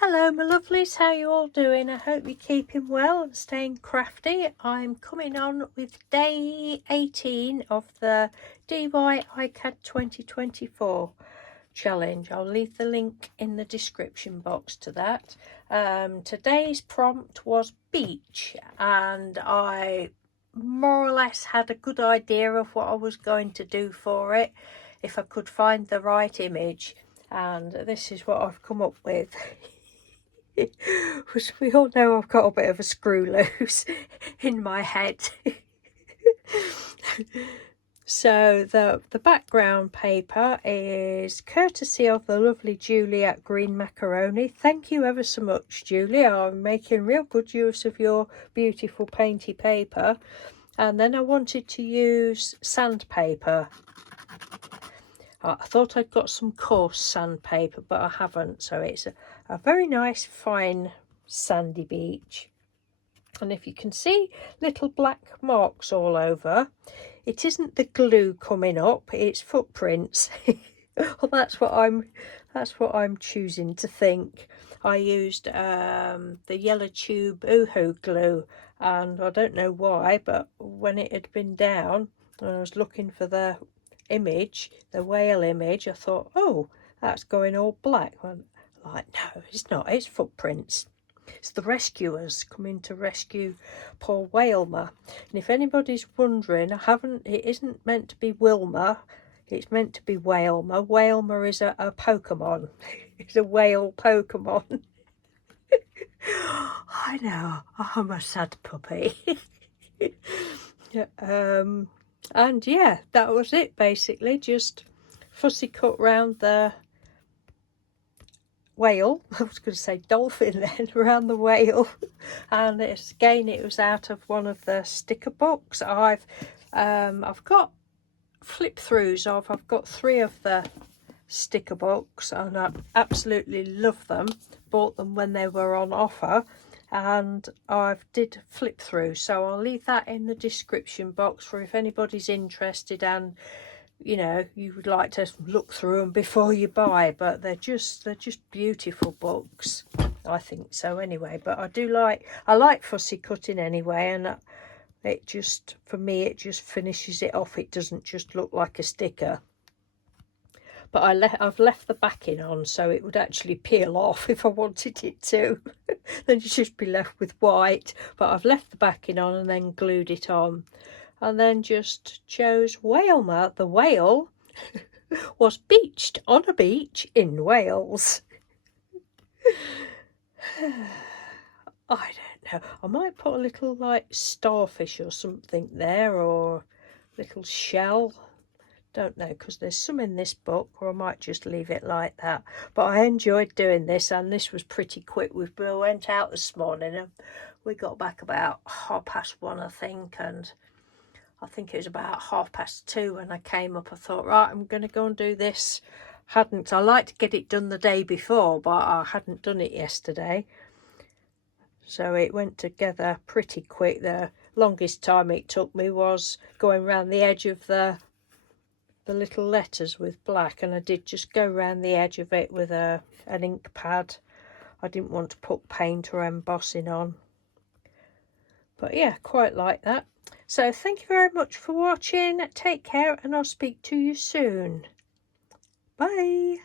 Hello my lovelies, how you all doing? I hope you're keeping well and staying crafty. I'm coming on with day 18 of the DY iCAD 2024 challenge. I'll leave the link in the description box to that. Today's prompt was beach, and I more or less had a good idea of what I was going to do for it if I could find the right image, and this is what I've come up with. Which we all know I've got a bit of a screw loose in my head. So the background paper is courtesy of the lovely Julie at Green Macaroni. Thank you ever so much, Julie. I'm making real good use of your beautiful Painty paper. And then I wanted to use sandpaper. I thought I'd got some coarse sandpaper, but I haven't, so it's a very nice fine sandy beach. And if you can see little black marks all over, it isn't the glue coming up, it's footprints. Well, that's what I'm choosing to think. I used the yellow tube Oohoo glue, and I don't know why, but when it had been down and I was looking for the image, the whale image, I thought, oh, that's going all black. I'm like, no, it's not, it's footprints. It's the rescuers coming to rescue poor Whalmer. And if anybody's wondering, it isn't meant to be Wilma, it's meant to be Whalmer. Whalmer is a Pokemon. It's a whale Pokemon. I know, I'm a sad puppy. And yeah, that was it basically. Just fussy cut round the whale. I was going to say dolphin then, around the whale. And it's, again, it was out of one of the sticker books. I've got flip throughs of, I've got 3 of the sticker books, and I absolutely love them. Bought them when they were on offer, and I've did flip through, so I'll leave that in the description box for if anybody's interested and you know you would like to look through them before you buy. But they're just beautiful books, I think so anyway. But I like fussy cutting anyway, and it just, for me, it just finishes it off. It doesn't just look like a sticker. But I've left the backing on, so it would actually peel off if I wanted it to. Then you'd just be left with white. But I've left the backing on and then glued it on. And then just chose Whalmer. The whale was beached on a beach in Wales. I don't know. I might put a little like starfish or something there, or little shell. Don't know, because there's some in this book, or I might just leave it like that. But I enjoyed doing this, and this was pretty quick. We went out this morning and we got back about 1:30, I think, and I think it was about 2:30 when I came up. I thought, right, I'm going to go and do this. I like to get it done the day before, but I hadn't done it yesterday, so it went together pretty quick. The longest time it took me was going around the edge of the little letters with black, and I did just go around the edge of it with an ink pad. I didn't want to put paint or embossing on, but yeah, quite like that. So thank you very much for watching. Take care, and I'll speak to you soon. Bye.